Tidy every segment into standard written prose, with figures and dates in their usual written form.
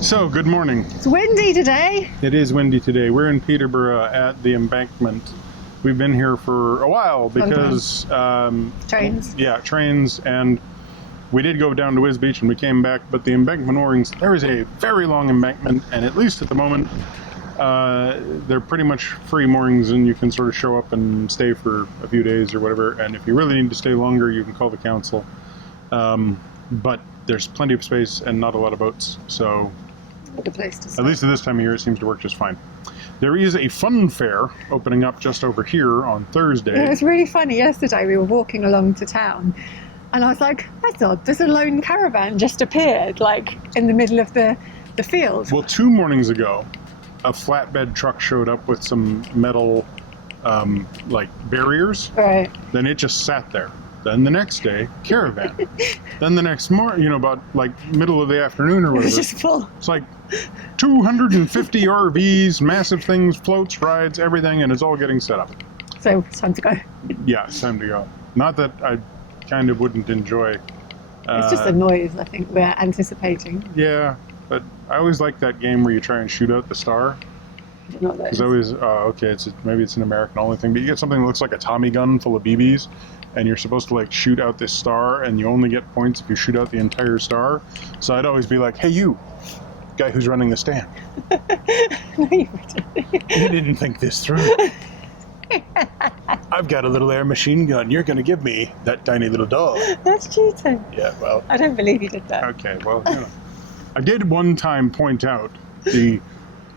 So, good morning. It's windy today. It is windy today. We're in Peterborough at the embankment. We've been here for a while because... Trains. Yeah, trains, and we did go down to Wiz Beach and we came back, but the embankment moorings, there is a very long embankment, and at least at the moment, they're pretty much free moorings, and you can sort of show up and stay for a few days or whatever, and if you really need to stay longer, you can call the council. But there's plenty of space and not a lot of boats, so... Good place to stay. At least at this time of year, it seems to work just fine. There is a fun fair opening up just over here on Thursday. It was really funny. Yesterday we were walking along to town and I was like, that's odd, there's a lone caravan just appeared, like, in the middle of the field. Well, 2 mornings ago, a flatbed truck showed up with some metal, like, barriers. Right. Then it just sat there. Then the next day, caravan. Then the next morning, you know, about, like, middle of the afternoon or whatever. It's just full. It's like 250 RVs, massive things, floats, rides, everything, and it's all getting set up. So it's time to go. Yeah, it's time to go. Not that I kind of wouldn't enjoy... It's just a noise, I think, we're anticipating. Yeah, but I always like that game where you try and shoot out the star. Not that. Because always, okay, maybe it's an American only thing, but you get something that looks like a Tommy gun full of BBs, and you're supposed to, like, shoot out this star, and you only get points if you shoot out the entire star. So I'd always be like, hey, you, guy who's running the stand. No, you wouldn't. You didn't think this through. I've got a little air machine gun. You're going to give me that tiny little dog. That's cheating. Yeah, well. I don't believe you did that. Okay, well, you know. I did one time point out the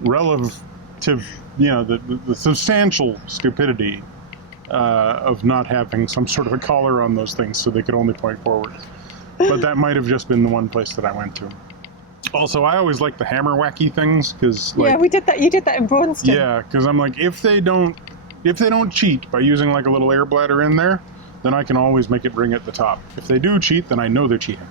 relative, you know, the substantial stupidity of not having some sort of a collar on those things so they could only point forward. But that might have just been the one place that I went to. Also, I always like the hammer wacky things because, like, yeah, we did that. You did that in Braunston. yeah, because I'm like, if they don't cheat by using like a little air bladder in there, then I can always make it ring at the top. If they do cheat, then I know they're cheating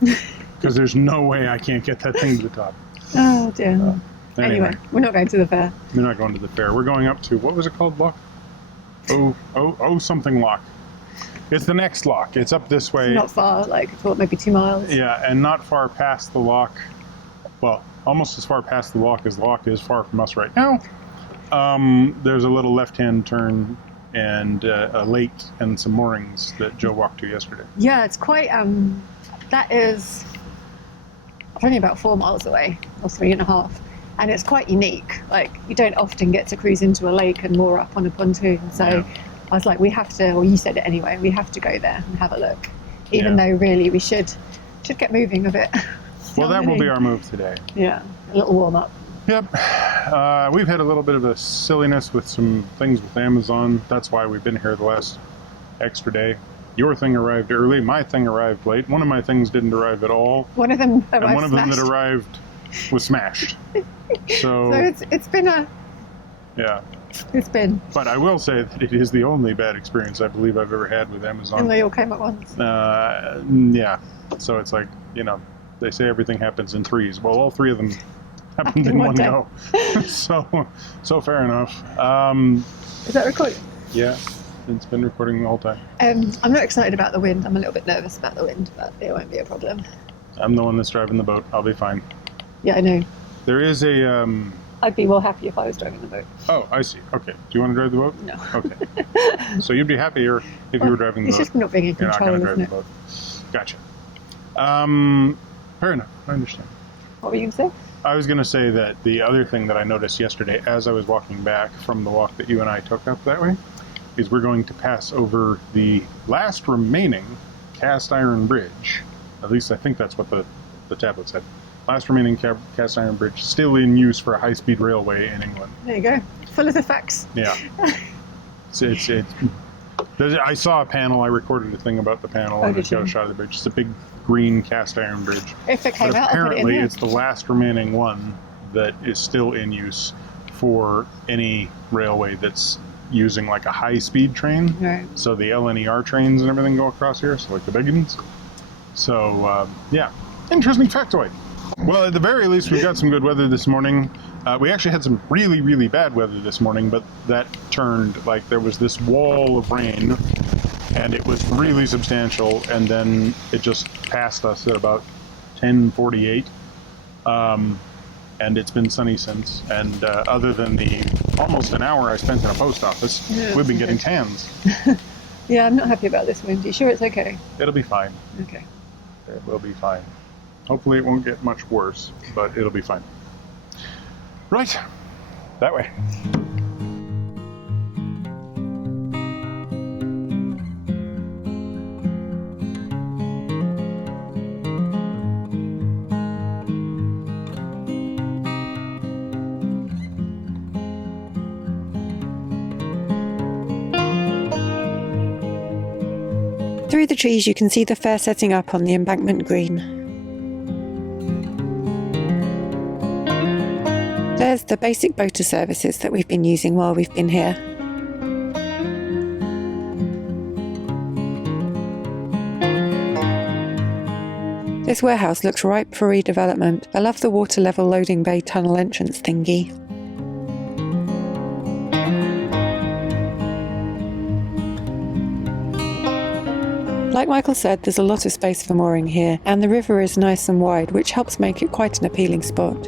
because there's no way I can't get that thing to the top. Oh dear. Anyway, we're not going to the fair. We're not going to the fair. We're going up to, what was it called, Lock? Something Lock. It's the next lock. It's up this way. It's not far, like, what, maybe 2 miles? Yeah, and not far past the lock. Well, almost as far past the lock as the lock is far from us right now. There's a little left-hand turn and a lake and some moorings that Joe walked to yesterday. Yeah, it's quite, that is only about 4 miles away, or 3.5. And it's quite unique. Like, you don't often get to cruise into a lake and moor up on a pontoon. So yeah. I was like, we have to, or you said it anyway, we have to go there and have a look. Even though really we should get moving a bit. Well, that will be our move today. Yeah, a little warm up. Yep. We've had a little bit of a silliness with some things with Amazon. That's why we've been here the last extra day. Your thing arrived early. My thing arrived late. One of my things didn't arrive at all. One of them arrived and one of them smashed. that arrived was smashed. So it's been a... Yeah. It's been. But I will say that it is the only bad experience I believe I've ever had with Amazon. And they all came at once. Yeah. So it's like, you know, they say everything happens in threes. Well, all 3 of them happened in one go. so fair enough. Is that recording? Yeah, it's been recording the whole time. I'm not excited about the wind. I'm a little bit nervous about the wind, but it won't be a problem. I'm the one that's driving the boat. I'll be fine. Yeah, I know. There is a... I'd be more happy if I was driving the boat. Oh, I see. Okay. Do you want to drive the boat? No. Okay. So you'd be happier if you were driving the boat. It's just not being in control, You're not going to isn't drive the boat. Gotcha. Fair enough. I understand. What were you going to say? I was going to say that the other thing that I noticed yesterday as I was walking back from the walk that you and I took up that way is we're going to pass over the last remaining cast iron bridge. At least I think that's what the tablet said. Last remaining cast iron bridge still in use for a high-speed railway in England. There you go. Full of the facts. Yeah. I saw a panel. I recorded a thing about the panel and it's got a shot of the bridge. It's a big green cast iron bridge. If it came but out, apparently I'll put it in it's the last remaining one that is still in use for any railway that's using like a high-speed train. Right. So the LNER trains and everything go across here, so like the big ones. So, yeah. Interesting factoid. Well, at the very least, we got some good weather this morning. We actually had some really, really bad weather this morning, but that turned, like, there was this wall of rain, and it was really substantial, and then it just passed us at about 10:48. and it's been sunny since. And other than the almost an hour I spent in a post office, Yeah. we've been getting tans. Yeah, I'm not happy about this wind. You sure it's okay? It'll be fine. Okay. It will be fine. Hopefully it won't get much worse, but it'll be fine. Right, that way. Through the trees you can see the fair setting up on the embankment green. There's the basic boater services that we've been using while we've been here. This warehouse looks ripe for redevelopment. I love the water level loading bay tunnel entrance thingy. Like Michael said, there's a lot of space for mooring here, and the river is nice and wide, which helps make it quite an appealing spot.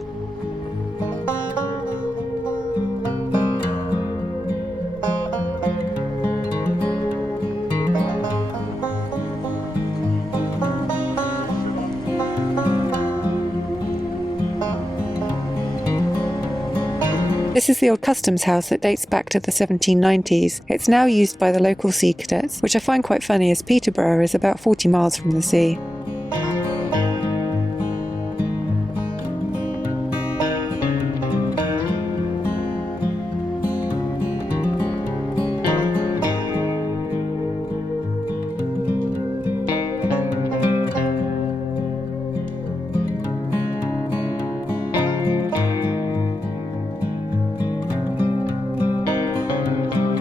This is the old customs house that dates back to the 1790s. It's now used by the local sea cadets, which I find quite funny as Peterborough is about 40 miles from the sea.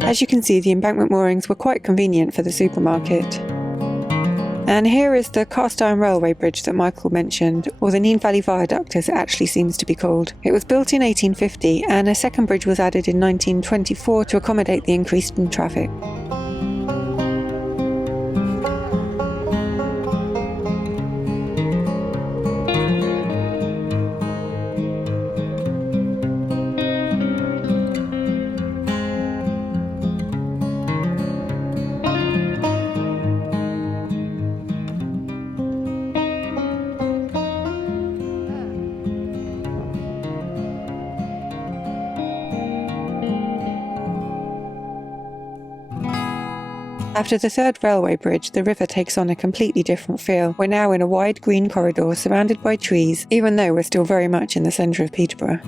As you can see, the embankment moorings were quite convenient for the supermarket. And here is the cast iron railway bridge that Michael mentioned, or the Nene Valley Viaduct as it actually seems to be called. It was built in 1850 and a second bridge was added in 1924 to accommodate the increase in traffic. After the third railway bridge, the river takes on a completely different feel. We're now in a wide green corridor surrounded by trees, even though we're still very much in the centre of Peterborough.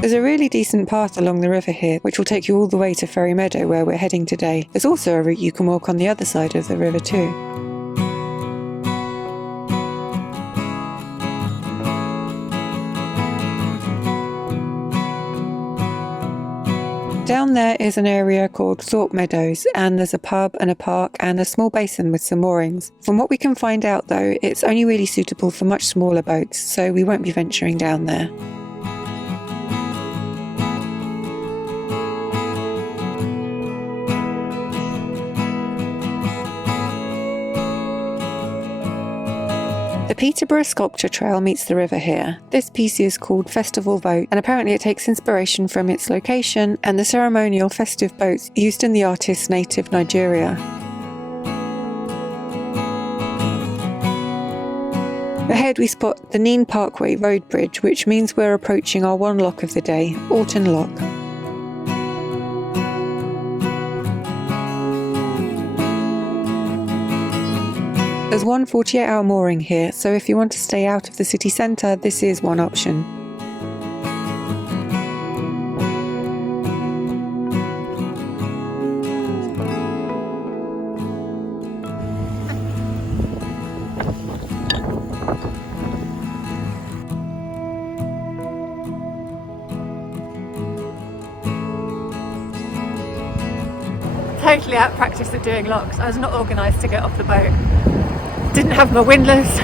There's a really decent path along the river here, which will take you all the way to Ferry Meadow where we're heading today. There's also a route you can walk on the other side of the river too. Down there is an area called Thorpe Meadows, and there's a pub and a park and a small basin with some moorings. From what we can find out though, it's only really suitable for much smaller boats, so we won't be venturing down there. The Peterborough Sculpture Trail meets the river here. This piece is called Festival Boat, and apparently it takes inspiration from its location and the ceremonial festive boats used in the artist's native Nigeria. Ahead we spot the Nene Parkway road bridge, which means we're approaching our one lock of the day, Orton Lock. There's one 48-hour mooring here, so if you want to stay out of the city centre, this is one option. totally out of practice at doing locks. I was not organised to get off the boat. Didn't have my windlass,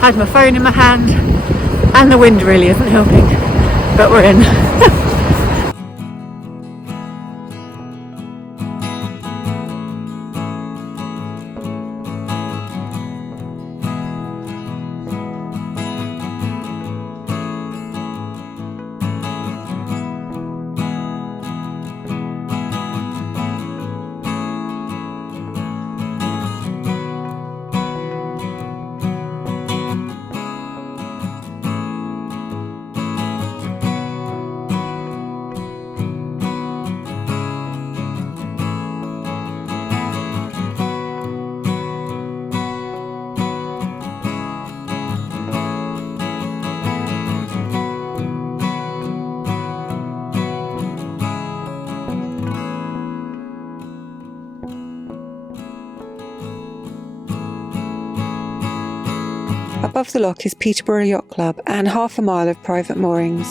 had my phone in my hand, and the wind really isn't helping. But we're in. Above the lock is Peterborough Yacht Club and half a mile of private moorings.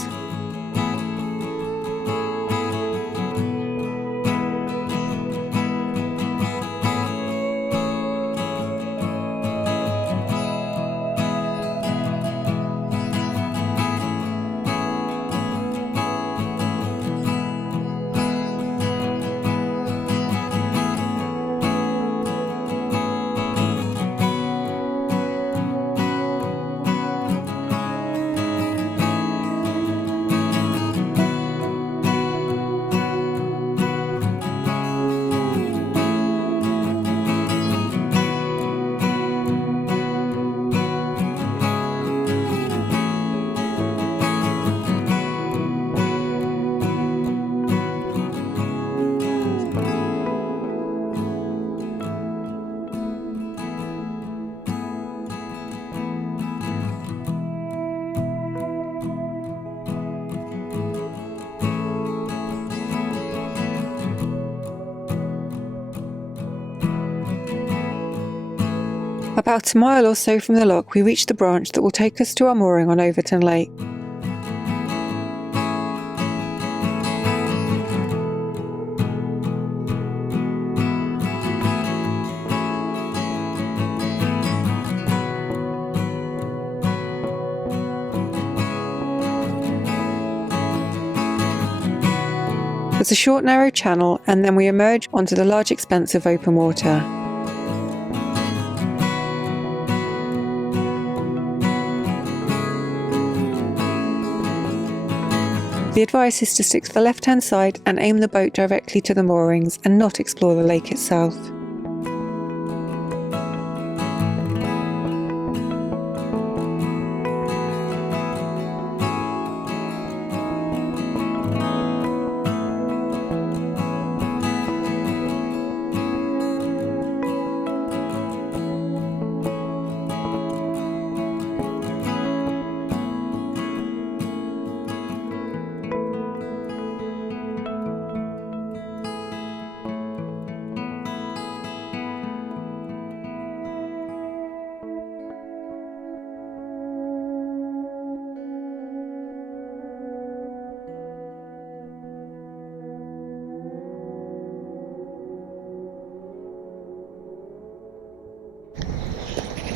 About a mile or so from the lock, we reach the branch that will take us to our mooring on Overton Lake. There's a short narrow channel and then we emerge onto the large expanse of open water. The advice is to stick to the left-hand side and aim the boat directly to the moorings and not explore the lake itself.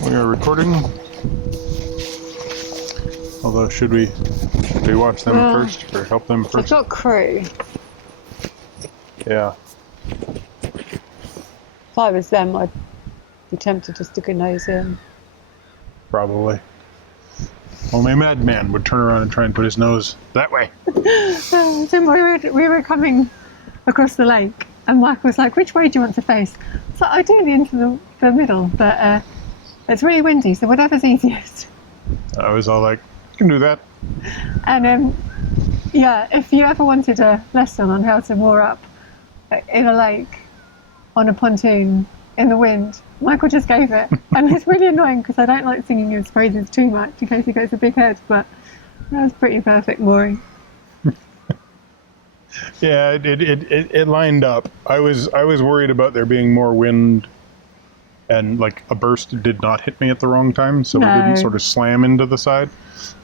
We are recording. Although, should we watch them first or help them I've first? got crew. Yeah. If I was them, I'd be tempted to stick a nose in. Probably. Only a madman would turn around and try and put his nose that way. So we were coming across the lake, and Michael was like, "Which way do you want to face?" So I do into the middle, but it's really windy, so whatever's easiest. I was all like, "You can do that." And yeah, if you ever wanted a lesson on how to moor up in a lake on a pontoon in the wind, Michael just gave it. And it's really annoying because I don't like singing his praises too much in case he gets a big head, but that was pretty perfect mooring. Yeah, it lined up. I was worried about there being more wind and like a burst did not hit me at the wrong time, so we No. didn't sort of slam into the side.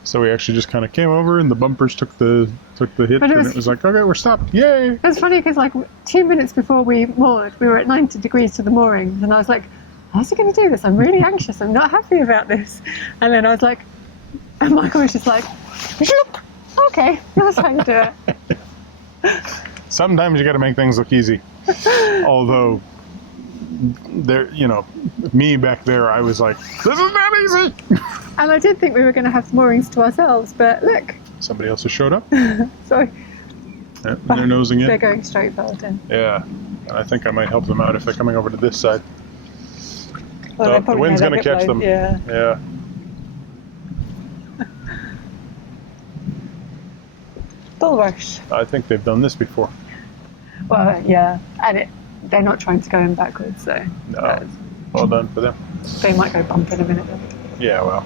So we actually just kind of came over, and the bumpers took the hit, But and it was like, okay, we're stopped, yay! It was funny because like 2 minutes before we moored, we were at 90 degrees to the moorings, and I was like, how's he going to do this? I'm really anxious. I'm not happy about this. And then I was like, and Michael was just like, look, okay, that's how you do it. Sometimes you got to make things look easy. Although, there, you know, me back there, I was like, this is not easy. And I did think we were going to have moorings to ourselves, but look, Somebody else has showed up. so Yeah, they're nosing they're in. going straight for Orton. Yeah, and I think I might help them out if they're coming over to this side. Well, Oh, they the probably wind's know going to they'll catch get them. blown, Yeah. Yeah. Bulrush. I think they've done this before. Well, yeah, and they're not trying to go in backwards, so No. Well done for them. they might go bump in a minute. Yeah, well,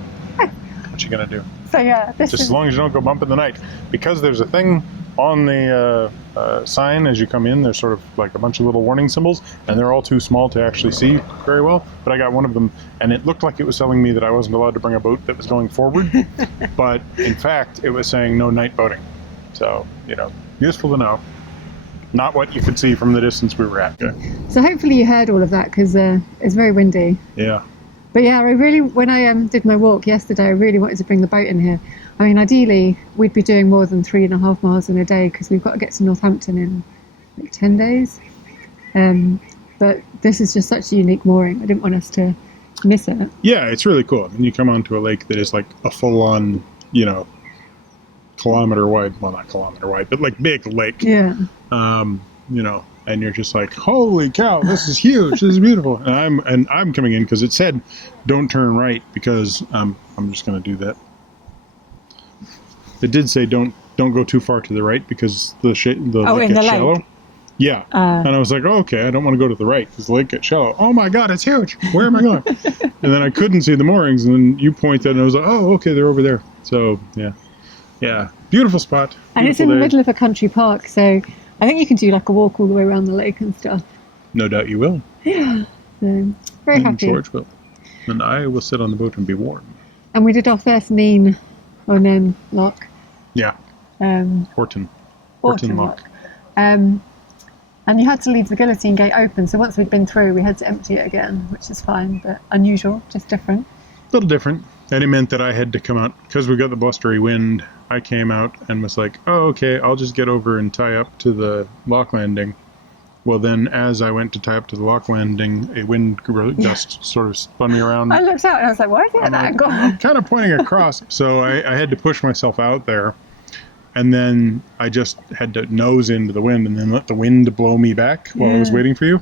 what you going to do? So yeah, this Just is as long as you don't go bump in the night. Because there's a thing on the sign as you come in, there's sort of like a bunch of little warning symbols, and they're all too small to actually see very well. But I got one of them, and it looked like it was telling me that I wasn't allowed to bring a boat that was going forward. But in fact, it was saying no night boating. So, you know, useful to know. Not what you could see from the distance we were at. Okay. So hopefully you heard all of that because it's very windy. Yeah. But yeah, when I did my walk yesterday, I really wanted to bring the boat in here. I mean, ideally, we'd be doing more than 3.5 miles in a day because we've got to get to Northampton in like 10 days. But this is just such a unique mooring. I didn't want us to miss it. Yeah, it's really cool. And you come onto a lake that is like a full-on, you know, kilometer wide, well, not kilometer wide, but like big lake. Yeah. You know, and you're just like, holy cow, this is huge, this is beautiful. And I'm coming in because it said don't turn right, because I'm just going to do that. It did say don't go too far to the right because the lake in gets the lake? shallow. Yeah. And I was like, oh, okay, I don't want to go to the right because the lake gets shallow. Oh my God, it's huge. Where am I going? And then I couldn't see the moorings, and then you pointed, and I was like, oh, okay, they're over there. So yeah. Yeah, beautiful spot. And it's in the middle of a country park, so I think you can do like a walk all the way around the lake and stuff. No doubt you will. Yeah. So very And happy. George will. And I will sit on the boat and be warm. And we did our first Nene lock. Yeah, Orton Orton lock. And you had to leave the guillotine gate open, so once we'd been through, we had to empty it again, which is fine, but unusual, just different. A little different. And it meant that I had to come out, because we got the blustery wind, I came out and was like, oh, okay, I'll just get over and tie up to the lock landing. Well, then, as I went to tie up to the lock landing, a wind gust sort of spun me around. I looked out and I was like, why is he at that angle? I'm kind of pointing across. So I had to push myself out there. And then I just had to nose into the wind and then let the wind blow me back while I was waiting for you.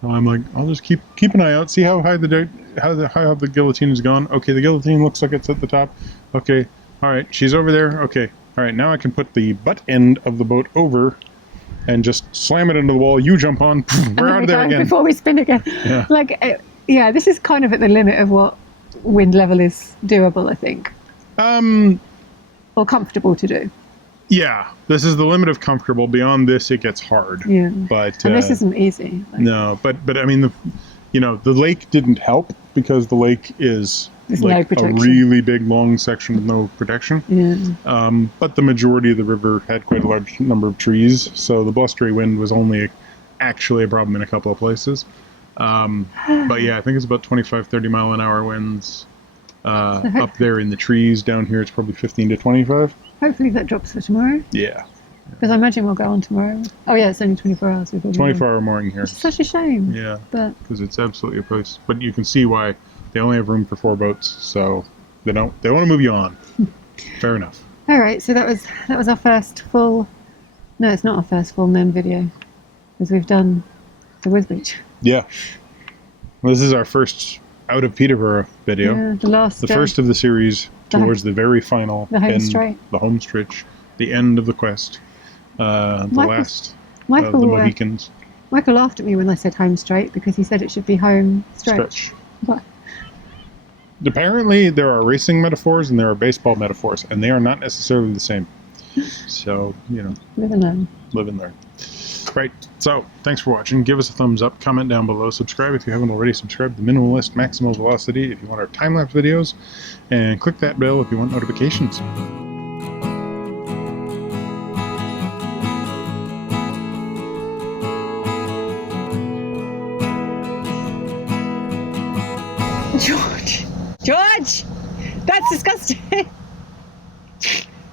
So I'm like, I'll just keep an eye out, see how high how the guillotine has gone. Okay, the guillotine looks like it's at the top. Okay, all right, she's over there. Okay, all right, now I can put the butt end of the boat over and just slam it into the wall. You jump on, we're out of there again. Before we spin again. Yeah. This is kind of at the limit of what wind level is doable, I think. Or comfortable to do. Yeah, this is the limit of comfortable. Beyond this, it gets hard. Yeah. But And this isn't easy. no, but I mean, the lake didn't help because the lake is There's like no a protection. really big, long section with no protection. Yeah. But the majority of the river had quite a large number of trees, so the blustery wind was only actually a problem in a couple of places. But yeah, I think it's about 25, 30 mile an hour winds up there in the trees. Down here, it's probably 15 to 25. Hopefully that drops for tomorrow. Yeah. Because I imagine we'll go on tomorrow. Oh yeah, it's only 24 hours. 24-hour mooring here. It's such a shame. Yeah. But Because it's absolutely a place. But you can see why they only have room for 4 boats, so they want to move you on. Fair enough. all right, so that was our first full. No, it's not our first full known video, because we've done the Wisbeach. Yeah. Well, this is our first out of Peterborough video. Yeah, the First of the series towards the very final the home end, straight. the home stretch, the end of the quest, the last of the Mohicans. Michael laughed at me when I said home straight because he said it should be home stretch. What? Apparently, there are racing metaphors and there are baseball metaphors, and they are not necessarily the same. So, Live and learn. live and learn. Right. So, thanks for watching. Give us a thumbs up, comment down below, subscribe if you haven't already. Subscribe to Minimalist Maximal Velocity if you want our time-lapse videos, and click that bell if you want notifications. George! That's disgusting!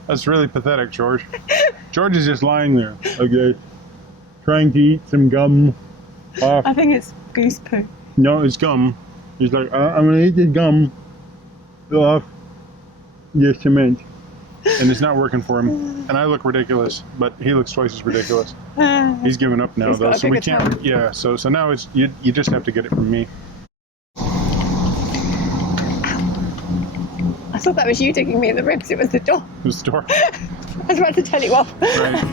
That's really pathetic, George. George is just lying there, okay, trying to eat some gum off. I think it's goose poo. No, it's gum. He's like, I'm gonna eat the gum off the cement. And it's not working for him. And I look ridiculous, but he looks twice as ridiculous. He's given up now, He's though, got a so we bigger can't. tongue. Yeah, so now it's you just have to get it from me. I thought that was you digging me in the ribs. It was the door. It was the door. I was about to tell you off. Right.